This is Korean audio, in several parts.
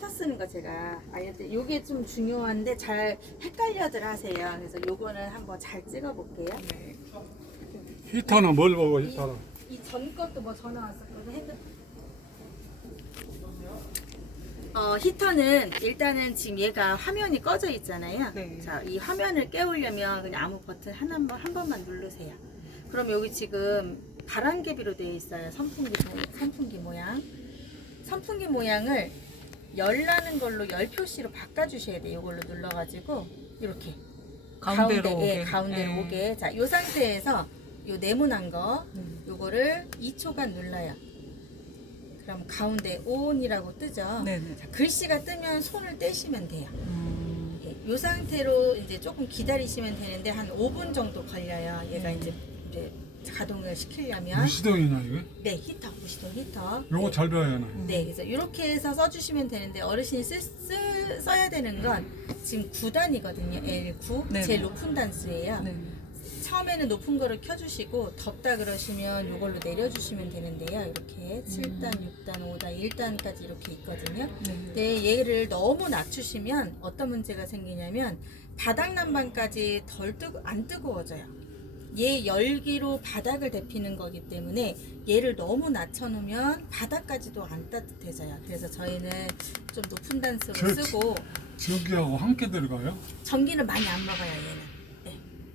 히터 쓰는 거 제가 알려드릴게요. 요게 좀 중요한데 잘 헷갈려들 하세요. 그래서 요거는 한번 잘 찍어 볼게요. 히터는 뭘 보고 히터는? 이 전 것도 뭐 전화 왔었거든요. 히터는 일단은 지금 얘가 화면이 꺼져 있잖아요. 네. 자, 이 화면을 깨우려면 그냥 아무 버튼 한 번만 누르세요. 그럼 여기 지금 바람개비로 되어 있어요. 선풍기 모양. 선풍기 모양을 열 나는 걸로 열 표시로 바꿔주셔야 돼요. 이걸로 눌러가지고 이렇게 가운데로 오게. 예, 가운데로 네. 오게. 자, 이 상태에서 요 네모난 거 요거를 2초간 눌러요. 그럼 가운데 ON이라고 뜨죠. 네네. 자, 글씨가 뜨면 손을 떼시면 돼요. 예, 이 상태로 이제 조금 기다리시면 되는데 한 5분 정도 걸려요. 얘가 이제 가동을 시키려면. 무시동이냐 이거? 네, 히터, 무시동 히터. 요거 잘 배워야 하나? 네, 그래서 이렇게 해서 써주시면 되는데 어르신이 써야 되는 건 지금 9단이거든요. L9. 네네. 제일 높은 단수예요. 네. 처음에는 높은 거를 켜주시고 덥다 그러시면 이걸로 내려주시면 되는데요. 이렇게 7단, 6단, 5단, 1단까지 이렇게 있거든요. 네. 근데 얘를 너무 낮추시면 어떤 문제가 생기냐면 바닥 난방까지 안 뜨거워져요. 얘 열기로 바닥을 데피는 거기 때문에 얘를 너무 낮춰놓으면 바닥까지도 안 따뜻해져요. 그래서 저희는 좀 높은 단수로 쓰고 전기하고 함께 들어가요? 전기는 많이 안 먹어요. 얘는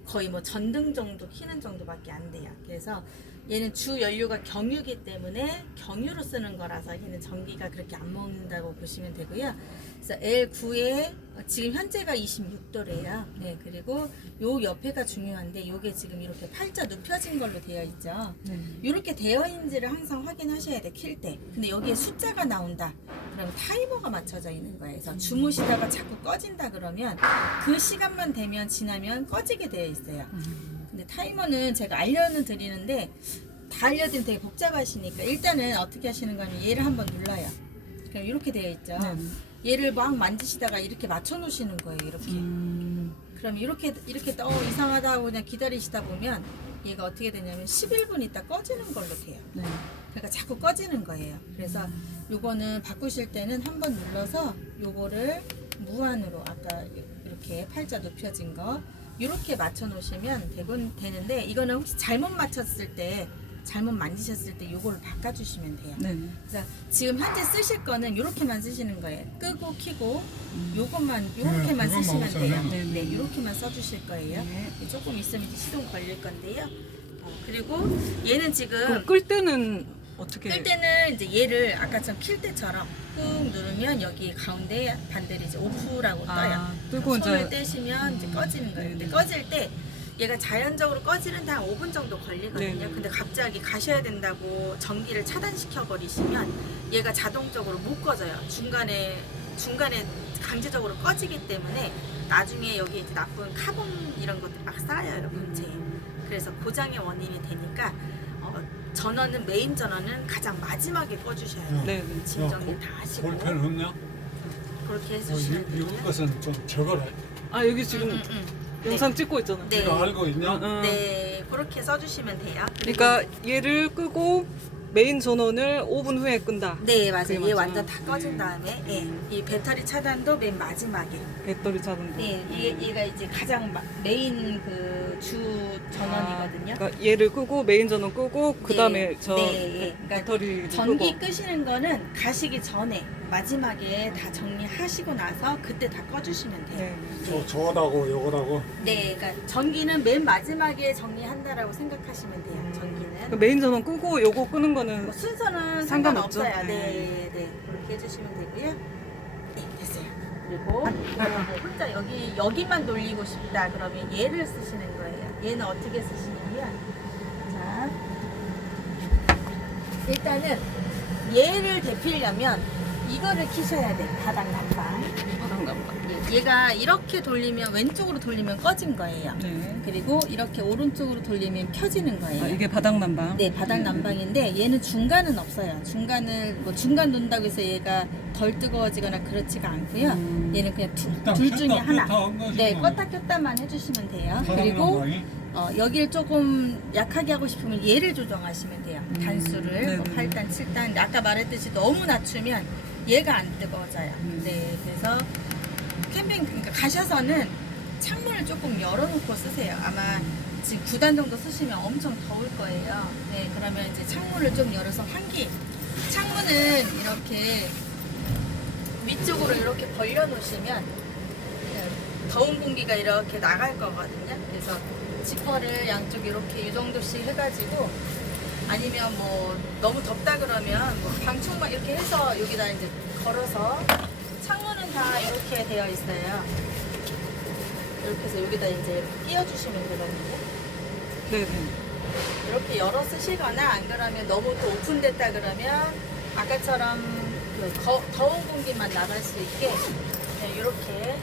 거의 뭐 전등 정도 키는 정도밖에 안 돼요. 그래서 얘는 주 연료가 경유기 때문에 경유로 쓰는 거라서 얘는 전기가 그렇게 안 먹는다고 보시면 되고요. 그래서 L9에 지금 현재가 26도래요. 네, 그리고 요 옆에가 중요한데 요게 지금 이렇게 팔자 눕혀진 걸로 되어 있죠. 네. 이렇게 되어 있는지를 항상 확인하셔야 돼, 킬 때. 근데 여기에 숫자가 나온다. 그럼 타이머가 맞춰져 있는 거예요. 그래서 주무시다가 자꾸 꺼진다 그러면 그 시간만 되면 지나면 꺼지게 되어 있어요. 근데 타이머는 제가 알려는 드리는데 다 알려드리면 되게 복잡하시니까 일단은 어떻게 하시는 거냐면 얘를 한번 눌러요. 그럼 이렇게 되어 있죠. 얘를 막 만지시다가 이렇게 맞춰 놓으시는 거예요. 이렇게. 그럼 이렇게 이상하다 하고 그냥 기다리시다 보면 얘가 어떻게 되냐면 11분 있다 꺼지는 걸로 돼요. 네. 그러니까 자꾸 꺼지는 거예요. 그래서 요거는 바꾸실 때는 한번 눌러서 요거를 무한으로 아까 이렇게 팔자 눕혀진 거 이렇게 맞춰 놓으시면 되는데 이거는 혹시 잘못 맞췄을 때 잘못 만지셨을 때 요거를 바꿔주시면 돼요. 네. 그래서 지금 현재 쓰실 거는 이렇게만 쓰시는 거예요. 끄고 키고 요렇게만 그것만 쓰시면 써요? 돼요. 네. 네, 이렇게만 써주실 거예요. 네. 조금 있으면 이제 시동 걸릴 건데요. 그리고 얘는 지금 그럼 끌 때는 어떻게? 끌 때는 이제 얘를 아까처럼 킬 때처럼 꾹 누르면 여기 가운데 반대로 이제 오프라고 떠요. 뜨고 손을 이제 떼시면 이제 꺼지는 거예요. 근데 꺼질 때 얘가 자연적으로 꺼지는데 한 5분 정도 걸리거든요. 네네. 근데 갑자기 가셔야 된다고 전기를 차단시켜 버리시면 얘가 자동적으로 못 꺼져요. 중간에 강제적으로 꺼지기 때문에 나중에 여기 이제 나쁜 카본 이런 것들이 막 쌓여요, 본체에. 그래서 고장의 원인이 되니까 전원은 메인 전원은 가장 마지막에 꺼주셔야 돼요. 네. 짐 정리 다 하시고 볼펜 없냐? 그렇게 해주시면 이거 되고요. 것은 좀 적어라. 아 여기 지금 영상 찍고 있잖아. 네. 이거 알고 있냐? 네, 그렇게 써주시면 돼요. 그러니까 얘를 끄고 메인 전원을 5분 후에 끈다. 네, 맞아요. 그게 얘 맞죠? 완전 다 꺼진 다음에 이 배터리 차단도 맨 마지막에. 배터리 차단도. 네, 얘가 이제 가장 메인 그 주 전원이거든요. 그러니까 얘를 끄고 메인 전원 끄고 그 다음에 저 그러니까 배터리 전기 끄고. 끄시는 거는 가시기 전에 마지막에 다 정리하시고 나서 그때 다 꺼주시면 돼요. 네. 저거다고 요거다고. 네, 그러니까 전기는 맨 마지막에 정리한다라고 생각하시면 돼요. 전기는. 그 메인 전원 끄고 요거 끄는 거는 뭐 순서는 상관없죠? 상관없어요. 네. 네, 그렇게 해주시면 되고요. 네, 됐어요. 그리고 혼자 여기만 돌리고 싶다 그러면 얘를 쓰시는 거예요. 얘는 어떻게 쓰시냐면, 자, 일단은 얘를 데피려면 이거를 키셔야 돼. 바닥 난방. 얘가 이렇게 돌리면 왼쪽으로 돌리면 꺼진 거예요. 네. 그리고 이렇게 오른쪽으로 돌리면 켜지는 거예요. 아, 이게 바닥 난방. 네, 바닥 난방인데 얘는 중간은 없어요. 중간 돈다고 해서 얘가 덜 뜨거워지거나 그렇지가 않고요. 얘는 그냥 둘 중에 하나. 네, 껐다 켰다만 해주시면 돼요. 그리고 여기를 조금 약하게 하고 싶으면 얘를 조정하시면 돼요. 단수를 네. 뭐 8단, 7단. 아까 말했듯이 너무 낮추면 얘가 안 뜨거워져요. 그래서 캠핑 그러니까 가셔서는 창문을 조금 열어놓고 쓰세요. 아마 지금 9단 정도 쓰시면 엄청 더울 거예요. 네, 그러면 이제 창문을 좀 열어서 환기. 창문은 이렇게 위쪽으로 이렇게 벌려 놓으시면 더운 공기가 이렇게 나갈 거거든요. 그래서 지퍼를 양쪽 이렇게 이 정도씩 해가지고 아니면 뭐 너무 덥다 그러면 뭐 방충망 이렇게 해서 여기다 이제 걸어서 창문은 다 이렇게 되어 있어요. 이렇게 해서 여기다 이제 끼워주시면 되거든요. 네네. 이렇게 열어 쓰시거나 안 그러면 너무 또 오픈됐다 그러면 아까처럼 그 더운 공기만 나갈 수 있게 네, 이렇게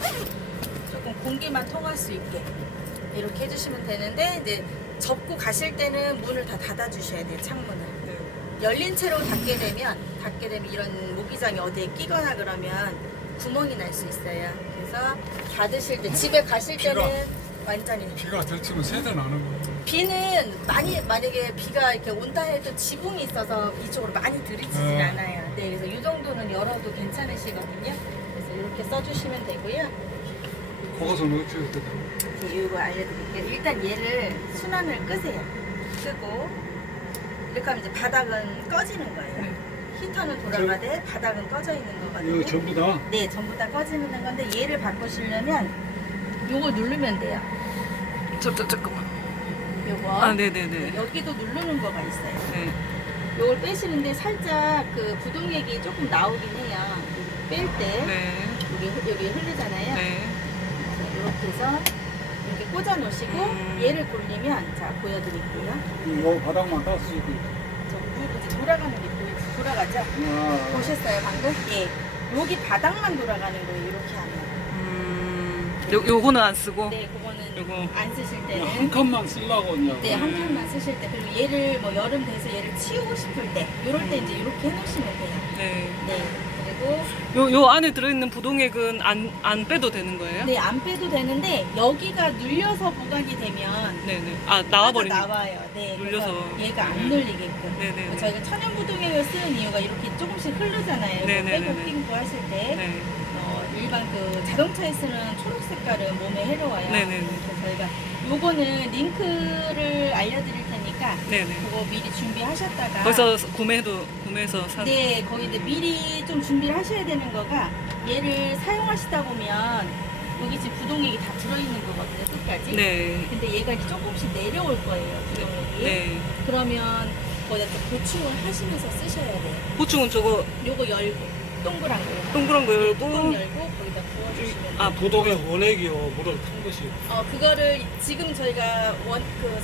조금 공기만 통할 수 있게 이렇게 해주시면 되는데 이제 접고 가실 때는 문을 다 닫아 주셔야 돼요. 창문을 열린 채로 닫게 되면 이런 모기장이 어디에 끼거나 그러면 구멍이 날 수 있어요. 그래서 닫으실 때 집에 가실 때는 완전히 비가 들치면 세대 나는 거. 비는 만약에 비가 이렇게 온다 해도 지붕이 있어서 이쪽으로 많이 들이치진 않아요. 네, 그래서 이 정도는 열어도 괜찮으시거든요. 그래서 이렇게 써주시면 되고요. 거기서는 어떻게 해야 돼? 이거 알려드릴게요. 일단 얘를 순환을 끄세요. 끄고 이렇게 하면 이제 바닥은 꺼지는 거예요. 히터는 돌아가되 바닥은 꺼져 있는 거거든요. 이거 전부 다? 네, 전부 다 꺼지는 건데 얘를 바꾸시려면 요걸 누르면 돼요. 잠깐만. 요거. 아, 네네네. 여기도 누르는 거가 있어요. 네. 요걸 빼시는데 살짝 그 부동액이 조금 나오긴 해요. 뺄 때 네. 여기 흐르잖아요. 네. 그래서 이렇게 해서 이렇게 꽂아 놓으시고 얘를 돌리면 자 보여드릴게요. 이거 바닥만 땄으고. 이제 돌아가는 게 돌아가죠? 보셨어요 방금? 예. 여기 바닥만 돌아가는 거예요. 이렇게 하면. 요거는 안 쓰고. 네, 그거는 요거. 안 쓰실 한 때는. 칸만 쓰려고 하냐고. 네, 한 칸만 쓰실 때. 그리고 얘를 뭐 여름 돼서 얘를 치우고 싶을 때, 이럴 때 이제 이렇게 해놓으시면 돼요. 네. 네. 그리고 요 안에 들어있는 부동액은 안 빼도 되는 거예요? 네, 안 빼도 되는데 여기가 눌려서 보관이 되면 네네. 아, 나와버리네. 나와요. 네. 눌려서. 그래서 얘가 안 눌리게끔. 네네네. 저희가 천연 부동액을 쓰는 이유가 이렇게 조금씩 흐르잖아요. 네네네네. 빼고 핑고 하실 때. 네. 일반 그 자동차에 쓰는 초록 색깔은 몸에 해로워요. 네네네. 그래서 저희가 요거는 링크를 알려드릴 테니까 네네. 그거 미리 준비하셨다가 거기서 구매해서 사. 네, 거기 이제 미리 좀 준비를 하셔야 되는 거가 얘를 사용하시다 보면 여기 지금 부동액이 다 들어있는 거거든요, 끝까지. 네. 근데 얘가 이제 조금씩 내려올 거예요, 부동액이. 네. 그러면 거기다 좀 보충을 하시면서 쓰셔야 돼요. 보충은 저거 요거 열고 동그란 거. 동그란 거 뚜껑 열고. 열고 거기다 부어주시면 돼요. 아, 부동의 원액이요. 물을 탄 것이. 그거를 지금 저희가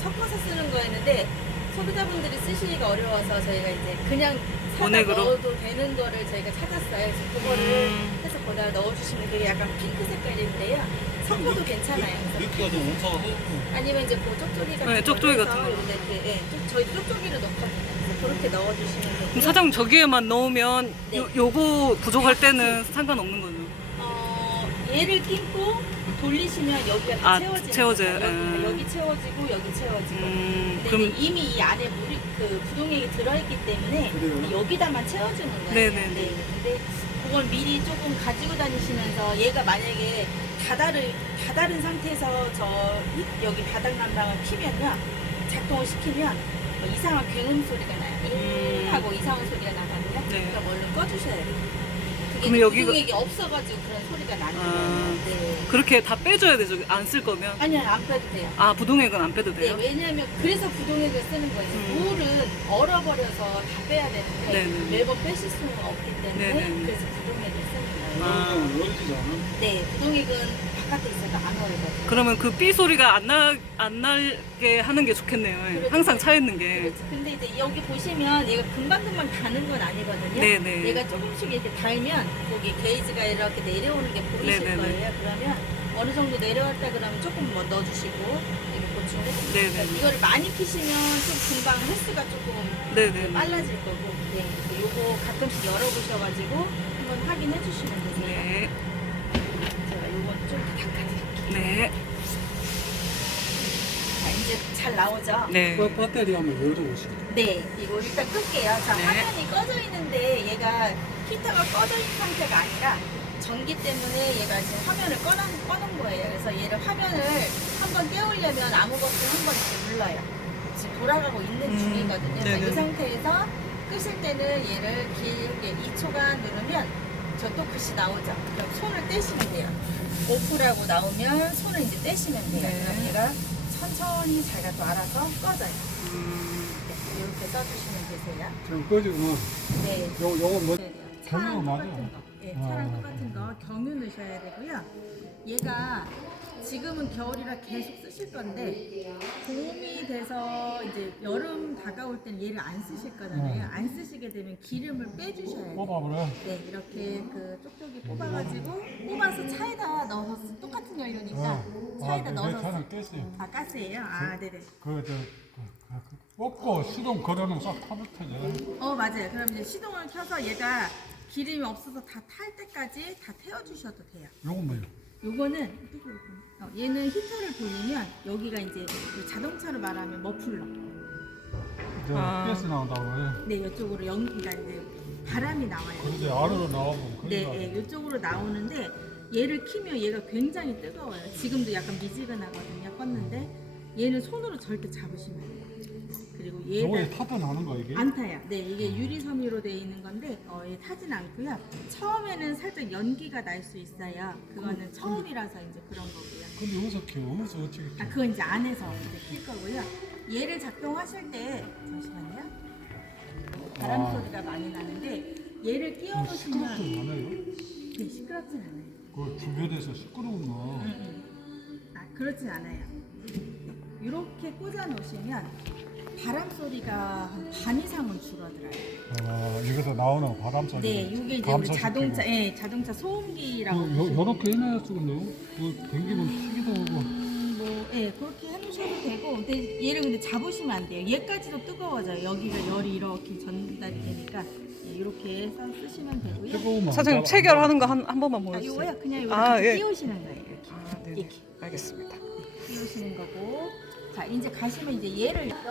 섞어서 쓰는 거였는데 소비자분들이 쓰시기가 어려워서 저희가 이제 그냥 사다 원액으로? 넣어도 되는 거를 저희가 찾았어요. 그래서 그거를 해서 거기다 넣어주시면 되게 약간 핑크 색깔인데요. 섞어도 괜찮아요. 그래서 느끼가 좀 엉성하고. 아니면 이제 그 쪽쪽이 같은 네, 쪽쪽이 걸로 같은 해서 거. 이렇게 저희 쪽쪽이를 넣거든요. 그래서 그렇게 넣어주시면 그럼 되고 사장님 저기에만 넣으면 네. 요거 부족할 때는 상관없는 거죠? 얘를 끼고 돌리시면 여기가 다 아, 채워지는 채워져요? 거예요. 여기 채워지고 여기 채워지고 근데 그럼 이제 이미 이 안에 물이 그 부동액이 들어있기 때문에 그래요? 여기다만 채워주는 거예요. 네네네. 네. 근데 그걸 미리 조금 가지고 다니시면서 얘가 만약에 다다른 상태에서 여기 바닥 난방을 키면요 작동을 시키면 뭐 이상한 굉음 소리가 나요. 하고 이상한 소리가 나거든요. 네. 그러니까 얼른 꺼주셔야 돼요. 그게 그러면 여기가- 부동액이 없어가지고 그런 소리가 나는 거예요. 네. 그렇게 다 빼줘야 되죠? 안 쓸 거면? 아니요, 안 빼도 돼요. 아, 부동액은 안 빼도 네, 돼요? 왜냐하면 그래서 부동액을 쓰는 거예요. 물은 얼어버려서 다 빼야 되는데 네네. 매번 빼실 수는 없기 때문에 네네. 그래서 부동액을 쓰는 거예요. 얼지지 않아? 네, 부동액은 바깥에 있어도 안 얼거든요. 그러면 그 삐 소리가 안 나게 하는 게 좋겠네요. 그렇죠. 항상 차 있는 게. 그렇지. 근데 이제 여기 보시면 얘가 금방금방 다는 건 아니거든요. 네네. 얘가 조금씩 이렇게 달면 거기 게이지가 이렇게 내려오는 게 보이실 네네네. 거예요. 그러면 어느 정도 내려왔다 그러면 조금 뭐 넣어주시고 이렇게 보충을 해주시고 네네. 이거를 많이 피시면 좀 금방 횟수가 조금 네네. 빨라질 거고 네. 그래서 요거 가끔씩 열어보셔가지고 한번 확인해 주시면 되세요. 네. 제가 요건 좀 닦아드릴게요. 네. 자, 이제 잘 나오죠? 네. 배터리 한번 열어보시죠. 네, 이거 일단 끌게요. 자, 네. 화면이 꺼져 있는데 얘가 히터가 꺼져 있는 상태가 아니라 전기 때문에 얘가 지금 화면을 꺼놓은 거예요. 그래서 얘를 화면을 한번 깨우려면 아무 버튼 한번 이렇게 눌러요. 지금 돌아가고 있는 중이거든요. 네네. 이 상태에서 끄실 때는 얘를 길게 2초간 누르면 저 또 글씨 나오죠. 그럼 손을 떼시면 돼요. 오프라고 나오면 손을 이제 떼시면 돼요. 네. 그럼 얘가 천천히 자기가 또 알아서 꺼져요. 이렇게 써주시면 되세요. 지금 꺼지면 네. 요거 뭐 차랑 경유 맞아요? 똑같은 거. 네, 아. 차랑 똑같은 거 경유 넣으셔야 되고요. 얘가 지금은 겨울이라 계속 쓰실 건데 봄이 돼서 이제 여름 다가올 때는 얘를 안 쓰실 거잖아요. 안 쓰시게 되면 기름을 빼주셔야 돼요. 뽑아버려. 네, 이렇게 그 쪽쪽이 뽑아가지고 뽑아서 차에다 넣어서 똑같은 연료니까 차에다 내 넣어서 차는 깼어요. 아 가스예요? 아 네네. 뽑고 시동 걸어놓으면 싹 타볼 테죠. 맞아요. 그럼 이제 시동을 켜서 얘가 기름이 없어서 다 탈 때까지 다 태워주셔도 돼요. 요건 뭐예요? 요거는 얘는 히터를 돌리면 여기가 이제 그 자동차로 말하면 머플러. 가스 나온다고 해요. 네, 이쪽으로 연기가 이제 바람이 나와요. 그러지 아래로 나오고 네, 그러니까 네, 이쪽으로 나오는데 얘를 키면 얘가 굉장히 뜨거워요. 지금도 약간 미지근하거든요. 껐는데 얘는 손으로 절대 잡으시면 안 돼요. 그리고 요거에 얘가 타도 나는 거 이게? 안 타요. 네, 이게 유리 섬유로 되어 있는 건데 얘 타진 않고요. 처음에는 살짝 연기가 날 수 있어요. 그거는 처음이라서 이제 그런 거고요. 근데 어디서 키워? 어디서 어떻게 키워? 아, 그건 이제 안에서 이제 킬 거고요. 얘를 작동하실 때 잠시만요. 바람 소리가 많이 나는데 얘를 끼워 시끄럽지 놓으시면 않아요? 네, 시끄럽진 않아요. 그 주변에서 시끄러운 거. 아, 그렇진 않아요. 이렇게 꽂아 놓으시면 바람 소리가 한 반 이상은 줄어들어요. 여기서 나오는 바람 소리. 네, 이게 이제 우리 자동차, 자동차 소음기라고. 요렇게 해놔야 쓰겠네요. 댕기면 튀기도 하고. 그렇게 해놓으셔도 되고, 근데 얘를 근데 잡으시면 안 돼요. 얘까지도 뜨거워져요. 여기가 열이 이렇게 전달이 되니까 이렇게 해서 쓰시면 되고요. 뜨거우면 사장님 체결하는 거 한 번만 보여주세요. 요거야 그냥 이렇게 아, 예. 끼우시는 거예요. 이렇게. 네네. 이렇게 알겠습니다. 끼우시는 거고, 자 이제 가시면 이제 얘를